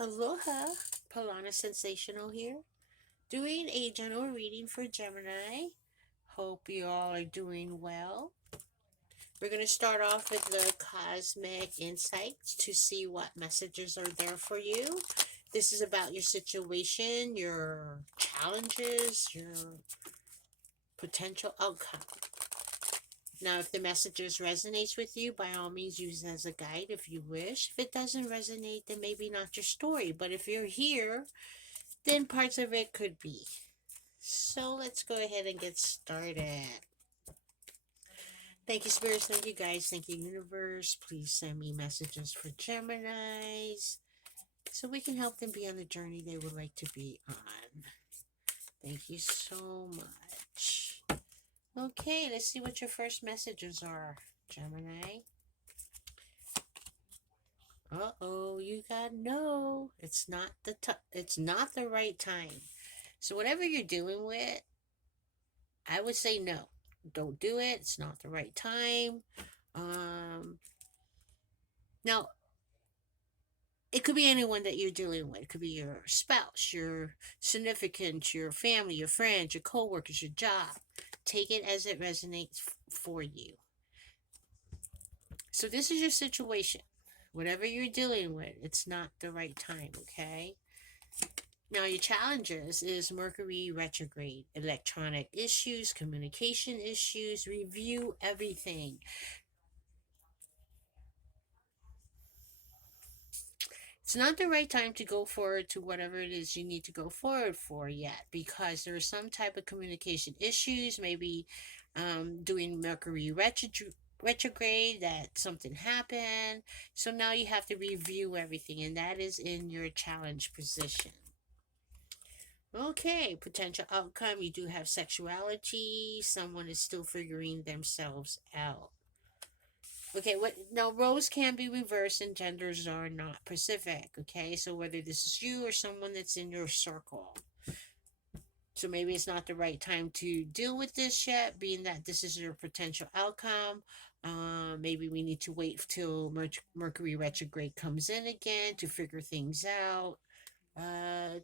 Aloha, Palana Sensational here, doing a general reading for Gemini. Hope you all are doing well. We're going to start off with the cosmic insights to see what messages are there for you. This is about your situation, your challenges, your potential outcome. Now, if the messages resonates with you, by all means use it as a guide if you wish. If it doesn't resonate, then maybe not your story. But if you're here, then parts of it could be. So let's go ahead and get started. Thank you, spirits. Thank you, guys. Thank you, universe. Please send me messages for Geminis so we can help them be on the journey they would like to be on. Thank you so much. Okay, let's see what your first messages are, Gemini. Uh-oh, you got no. It's not the right time. So whatever you're dealing with, I would say no. Don't do it. It's not the right time. Now, it could be anyone that you're dealing with. It could be your spouse, your significant, your family, your friends, your coworkers, your job. Take it as it resonates for you. So this is your situation. Whatever you're dealing with, it's not the right time, okay? Now, your challenges is Mercury retrograde, electronic issues, communication issues, review everything. It's not the right time to go forward to whatever it is you need to go forward for yet, because there are some type of communication issues, maybe doing Mercury retrograde, that something happened. So now you have to review everything, and that is in your challenge position. Okay, potential outcome. You do have sexuality. Someone is still figuring themselves out. Okay, what now? Roles can be reversed and genders are not specific. Okay, so whether this is you or someone that's in your circle. So maybe it's not the right time to deal with this yet, being that this is your potential outcome. Maybe we need to wait till Mercury retrograde comes in again to figure things out.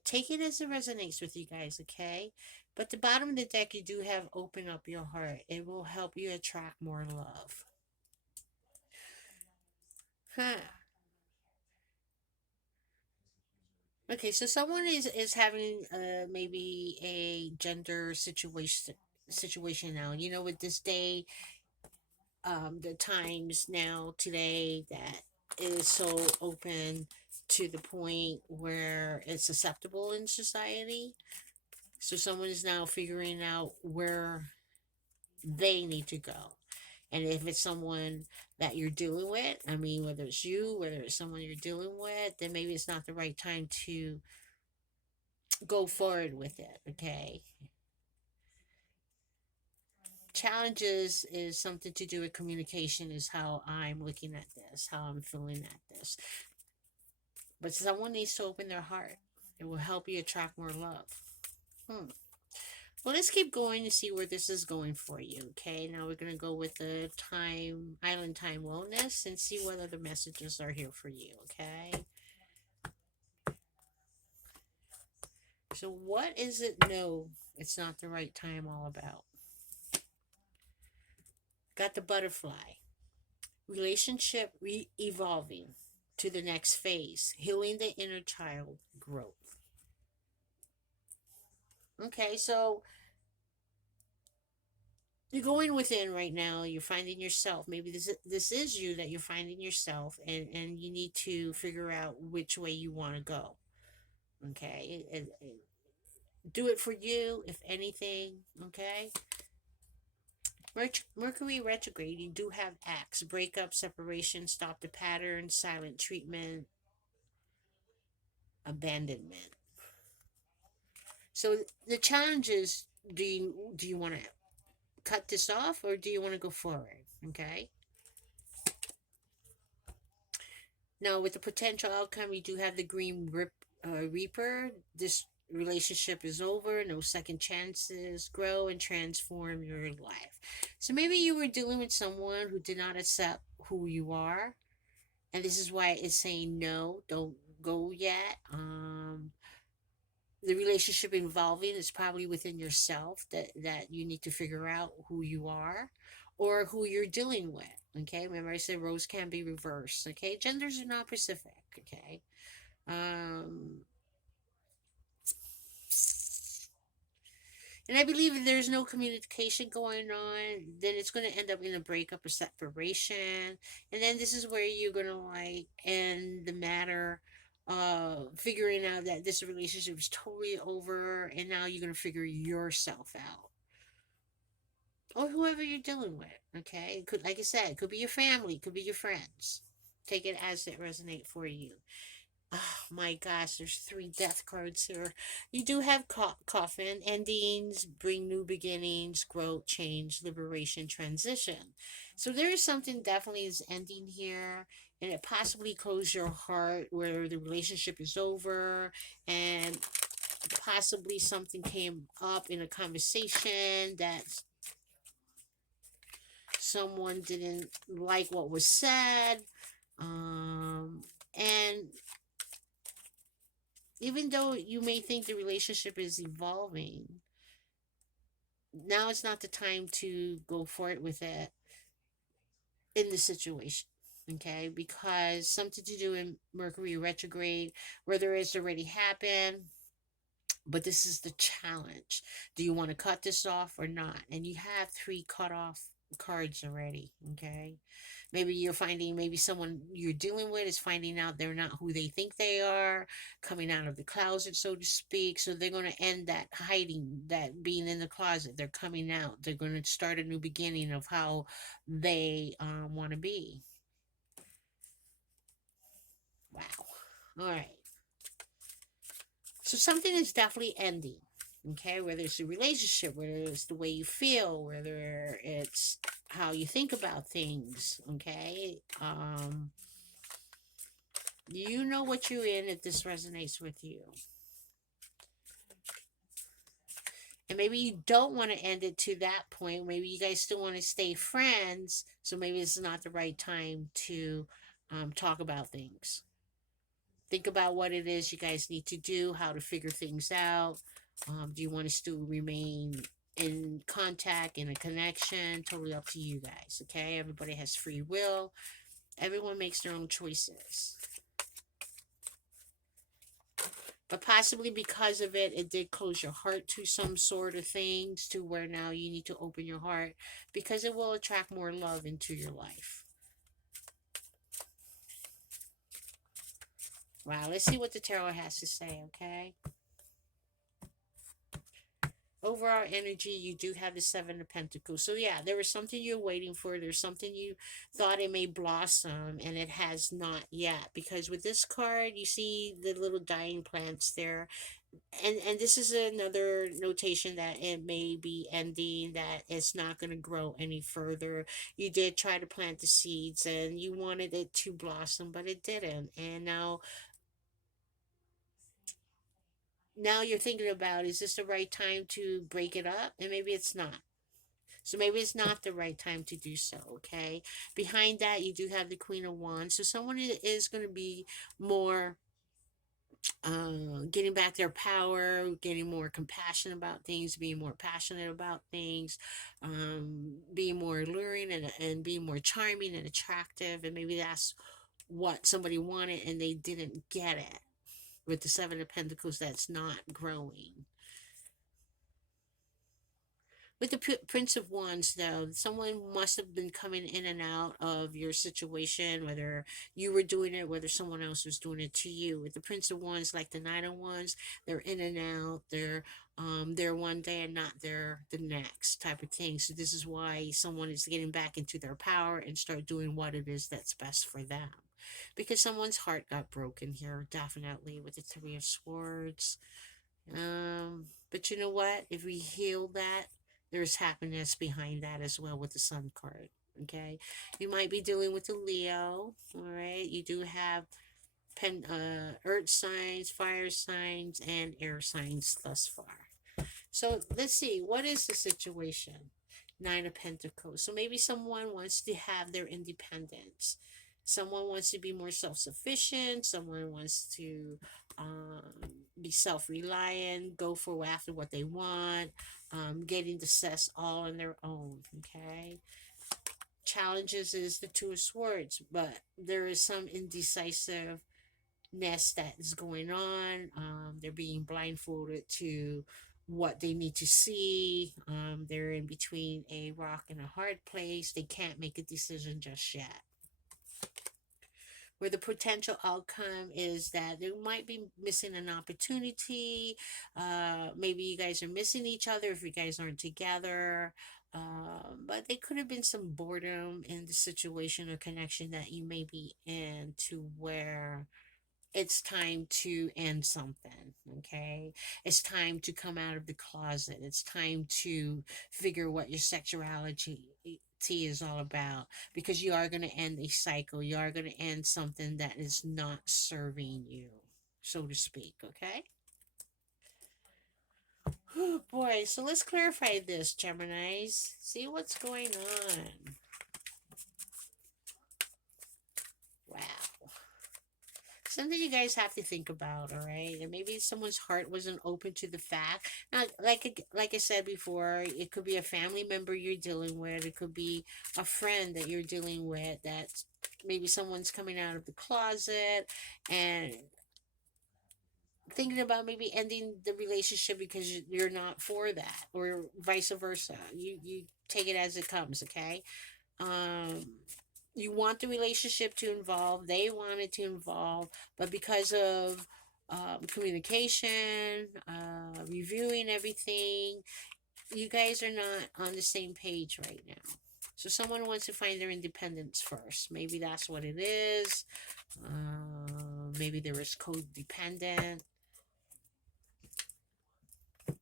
Take it as it resonates with you guys, okay? But the bottom of the deck, you do have open up your heart. It will help you attract more love. Huh. Okay, so someone is having maybe a gender situation now. You know, with this day, the times now today that is so open to the point where it's acceptable in society. So someone is now figuring out where they need to go. And if it's someone that you're dealing with, I mean, whether it's you, whether it's someone you're dealing with, then maybe it's not the right time to go forward with it, okay? Challenges is something to do with communication, is how I'm looking at this, how I'm feeling at this. But someone needs to open their heart. It will help you attract more love. Well, let's keep going to see where this is going for you, okay? Now we're going to go with the island time wellness, and see what other messages are here for you, okay? So what is it no, it's not the right time all about? Got the butterfly. Relationship evolving to the next phase. Healing the inner child growth. Okay, so you're going within right now. You're finding yourself. Maybe this is you, that you're finding yourself, and you need to figure out which way you want to go. Okay, do it for you, if anything. Okay. Mercury retrograde, you do have acts: breakup, separation, stop the pattern, silent treatment, abandonment. So the challenge is, do you want to cut this off, or do you want to go forward? Okay. Now, with the potential outcome, you do have the Reaper. This relationship is over. No second chances. Grow and transform your life. So maybe you were dealing with someone who did not accept who you are, and this is why it's saying no. Don't go yet. The relationship involving is probably within yourself, that you need to figure out who you are or who you're dealing with. Okay, remember I said roles can be reversed. Okay, genders are not specific. Okay, um and I believe if there's no communication going on, then it's going to end up in a breakup or separation. And then this is where you're going to like end the matter figuring out that this relationship is totally over, and now you're going to figure yourself out. Or whoever you're dealing with, okay? It could, like I said, it could be your family, it could be your friends. Take it as it resonates for you. Oh my gosh, there's three death cards here. You do have coffin. Endings bring new beginnings, growth, change, liberation, transition. So there is something definitely is ending here, and it possibly closed your heart where the relationship is over, and possibly something came up in a conversation that someone didn't like what was said. And even though you may think the relationship is evolving, now it's not the time to go for it with it in the situation. Okay, because something to do in Mercury retrograde, whether it's already happened, but this is the challenge. Do you want to cut this off or not? And you have three cut off cards already. Okay, maybe you're finding, maybe someone you're dealing with is finding out they're not who they think they are, coming out of the closet, so to speak. So they're going to end that hiding, that being in the closet. They're coming out. They're going to start a new beginning of how they want to be. Wow. All right. So something is definitely ending. Okay, whether it's a relationship, whether it's the way you feel, whether it's how you think about things. Okay, you know what you're in if this resonates with you. And maybe you don't want to end it to that point. Maybe you guys still want to stay friends. So maybe this is not the right time to talk about things. Think about what it is you guys need to do, how to figure things out. Do you want to still remain in contact, in a connection? Totally up to you guys, okay? Everybody has free will. Everyone makes their own choices. But possibly because of it, it did close your heart to some sort of things, to where now you need to open your heart, because it will attract more love into your life. Wow, let's see what the tarot has to say, okay? Overall energy, you do have the Seven of Pentacles. So yeah, there was something you're waiting for. There's something you thought it may blossom, and it has not yet. Because with this card, you see the little dying plants there. And this is another notation that it may be ending, that it's not going to grow any further. You did try to plant the seeds and you wanted it to blossom, but it didn't. And now you're thinking about, is this the right time to break it up? And maybe it's not. So maybe it's not the right time to do so, okay? Behind that, you do have the Queen of Wands. So someone is going to be more getting back their power, getting more compassion about things, being more passionate about things, being more alluring, and being more charming and attractive. And maybe that's what somebody wanted and they didn't get it. With the Seven of Pentacles, that's not growing. With the Prince of Wands, though, someone must have been coming in and out of your situation, whether you were doing it, whether someone else was doing it to you. With the Prince of Wands, like the Knight of Wands, they're in and out. They're one day and not there the next, type of thing. So this is why someone is getting back into their power and start doing what it is that's best for them. Because someone's heart got broken here, definitely, with the Three of Swords. But you know what? If we heal that, there's happiness behind that as well with the Sun card. Okay, you might be dealing with the Leo. All right, you do have earth signs, fire signs, and air signs thus far. So let's see, what is the situation? Nine of Pentacles. So maybe someone wants to have their independence. Someone wants to be more self-sufficient. Someone wants to be self-reliant, go for after what they want, getting the success all on their own. Okay. Challenges is the two of swords, but there is some indecisiveness that is going on. They're being blindfolded to what they need to see. They're in between a rock and a hard place. They can't make a decision just yet. Where the potential outcome is that they might be missing an opportunity. Maybe you guys are missing each other if you guys aren't together. But there could have been some boredom in the situation or connection that you may be in, to where it's time to end something. Okay, it's time to come out of the closet. It's time to figure what your sexuality is all about, because you are going to end a cycle. You are going to end something that is not serving you, so to speak. Okay. Oh boy, so let's clarify this, Geminis. See what's going on. Wow. Something you guys have to think about, all right? And maybe someone's heart wasn't open to the fact. Now, like I said before, it could be a family member you're dealing with. It could be a friend that you're dealing with. That maybe someone's coming out of the closet and thinking about maybe ending the relationship because you're not for that, or vice versa. You take it as it comes, okay? Um, you want the relationship to involve, they want it to involve, but because of communication, reviewing everything, you guys are not on the same page right now. So someone wants to find their independence first. Maybe that's what it is. Maybe there is codependent.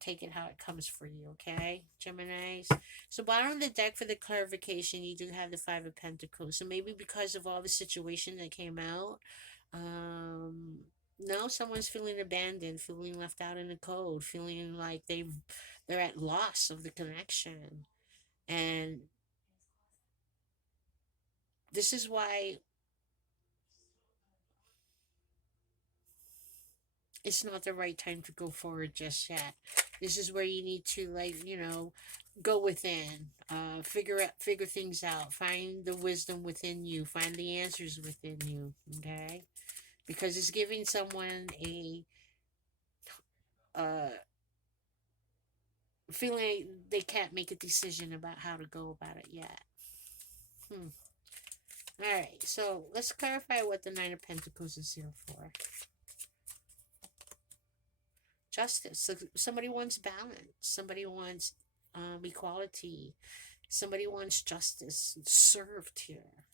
Take it how it comes for you, okay, Geminis? So bottom of the deck for the clarification, you do have the Five of Pentacles. So maybe because of all the situation that came out, now someone's feeling abandoned, feeling left out in the cold, feeling like they're at loss of the connection. And this is why it's not the right time to go forward just yet. This is where you need to, like, go within, figure things out, find the wisdom within you, find the answers within you. Okay, because it's giving someone a feeling they can't make a decision about how to go about it yet. All right, so let's clarify what the Nine of Pentacles is here for. Justice. So somebody wants balance. Somebody wants equality. Somebody wants justice served here.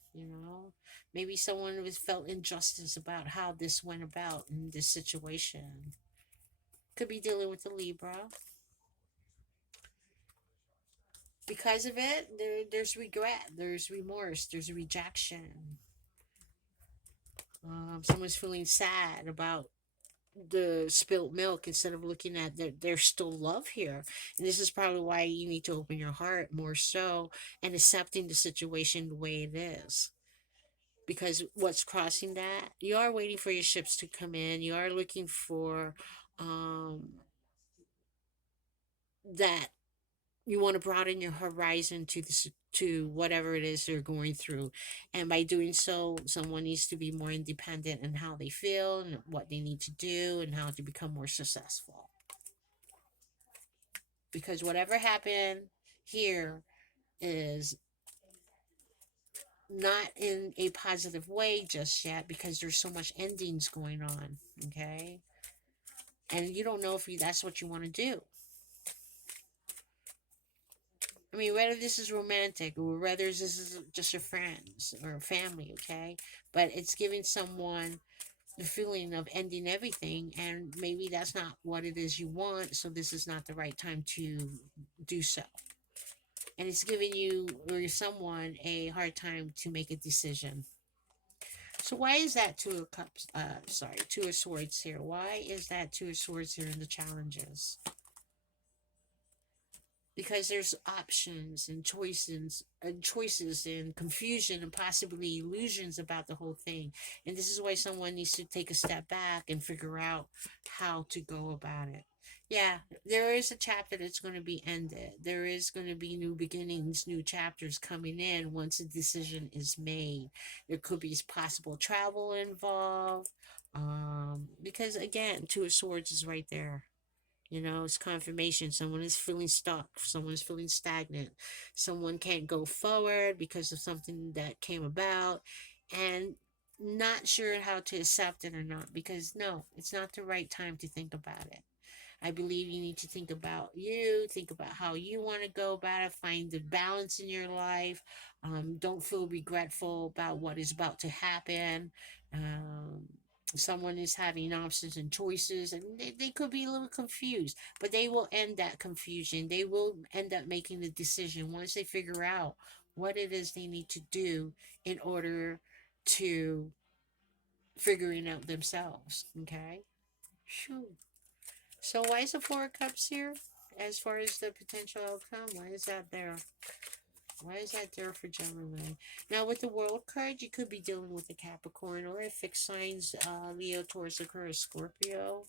Maybe someone was felt injustice about how this went about in this situation. Could be dealing with a Libra. Because of it, there's regret, there's remorse, there's rejection. Someone's feeling sad about the spilt milk instead of looking at there's still love here. And this is probably why you need to open your heart more so, and accepting the situation the way it is. Because what's crossing that, you are waiting for your ships to come in. You are looking for that you want to broaden your horizon to this, to whatever it is they're going through. And by doing so, someone needs to be more independent in how they feel and what they need to do and how to become more successful. Because whatever happened here is not in a positive way just yet, because there's so much endings going on. Okay, and you don't know if that's what you want to do. I mean, whether this is romantic or whether this is just your friends or family, okay? But it's giving someone the feeling of ending everything, and maybe that's not what it is you want, so this is not the right time to do so. And it's giving you or someone a hard time to make a decision. So why is that Two of Cups, Two of Swords here? Why is that Two of Swords here in the challenges? because there's options and choices and confusion and possibly illusions about the whole thing. And this is why someone needs to take a step back and figure out how to go about it. Yeah, there is a chapter that's going to be ended. There is going to be new beginnings, new chapters coming in once a decision is made. There could be possible travel involved. Because again, Two of Swords is right there. You know, it's confirmation. Someone is feeling stuck. Someone is feeling stagnant. Someone can't go forward because of something that came about and not sure how to accept it or not, because no, it's not the right time to think about it. I believe you need to think about you, think about how you want to go about it, find the balance in your life. Don't feel regretful about what is about to happen. Um, Someone is having options and choices, and they could be a little confused, but they will end that confusion. They will end up making the decision once they figure out what it is they need to do in order to figuring out themselves. Okay. Shoo. So why is the Four of Cups here? As far as the potential outcome, why is that there? Why is that there for Gemini? Now with the World card, you could be dealing with a Capricorn or a fixed signs, Leo, Taurus, Aquarius, Scorpio.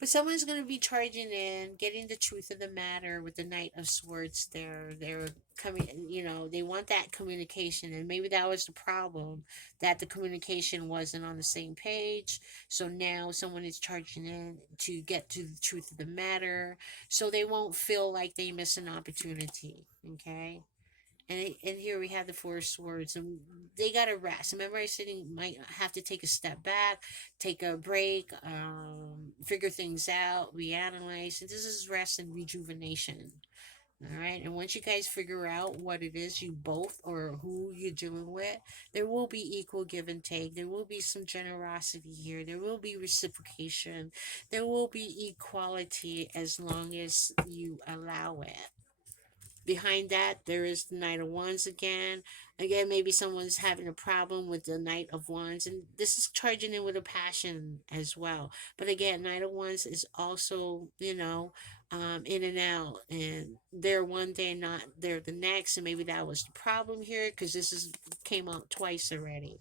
But someone's going to be charging in, getting the truth of the matter with the Knight of Swords there. They're coming, you know, they want that communication. And maybe that was the problem, that the communication wasn't on the same page. So now someone is charging in to get to the truth of the matter so they won't feel like they miss an opportunity. Okay. And here we have the Four Swords, and they gotta rest. Remember, I said you might have to take a step back, take a break, figure things out, reanalyze. And this is rest and rejuvenation. All right, and once you guys figure out what it is you both or who you're dealing with, there will be equal give and take. There will be some generosity here. There will be reciprocation. There will be equality as long as you allow it. Behind that, there is the Knight of Wands again. Again, maybe someone's having a problem with the Knight of Wands, and this is charging in with a passion as well. But again, Knight of Wands is also, in and out, and they're one day, not they're the next, and maybe that was the problem here because this is came out twice already.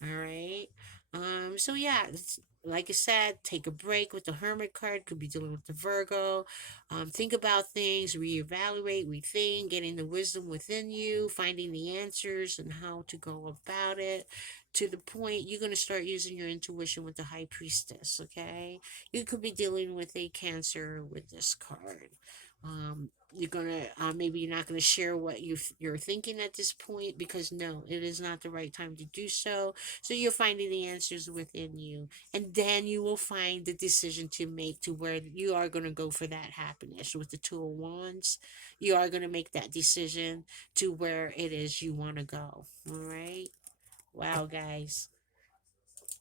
All right. So yeah, like I said, take a break with the Hermit card. Could be dealing with the Virgo. Think about things, reevaluate, rethink, getting the wisdom within you, finding the answers and how to go about it. To the point you're going to start using your intuition with the High Priestess. Okay, you could be dealing with a Cancer with this card. You're gonna maybe you're not gonna share what you're thinking at this point, because no, it is not the right time to do so. So you're finding the answers within you, and then you will find the decision to make to where you are going to go for that happiness. With the Two of Wands, you are going to make that decision to where it is you want to go. All right. Wow, guys,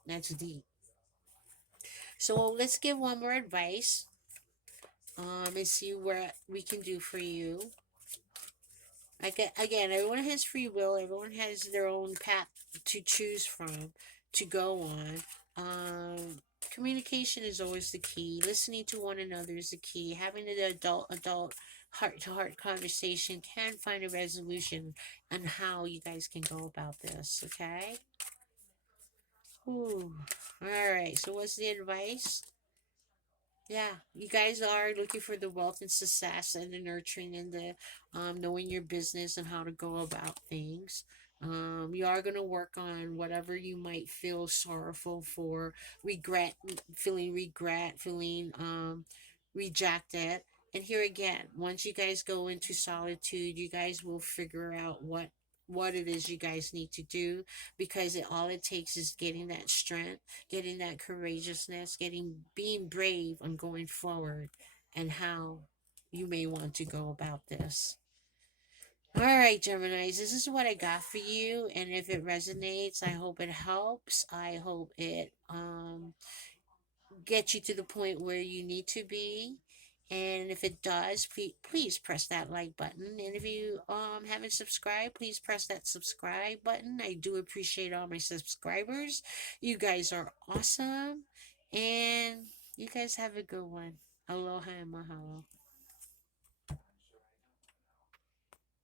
that's deep. So let's give one more advice, and see what we can do for you. Again, everyone has free will. Everyone has their own path to choose from, to go on. Communication is always the key. Listening to one another is the key. Having an adult heart to heart conversation can find a resolution on how you guys can go about this. Okay. Ooh. All right. So what's the advice? Yeah, you guys are looking for the wealth and success and the nurturing and the knowing your business and how to go about things. You are going to work on whatever you might feel sorrowful for, regret, feeling rejected. And here again, once you guys go into solitude, you guys will figure out what it is you guys need to do, because all it takes is getting that strength, getting that courageousness, being brave on going forward, and how you may want to go about this. All right, Geminis, this is what I got for you, and if it resonates, I hope it helps. I hope it gets you to the point where you need to be. And if it does, please press that like button. And if you haven't subscribed, please press that subscribe button. I do appreciate all my subscribers. You guys are awesome. And you guys have a good one. Aloha and mahalo.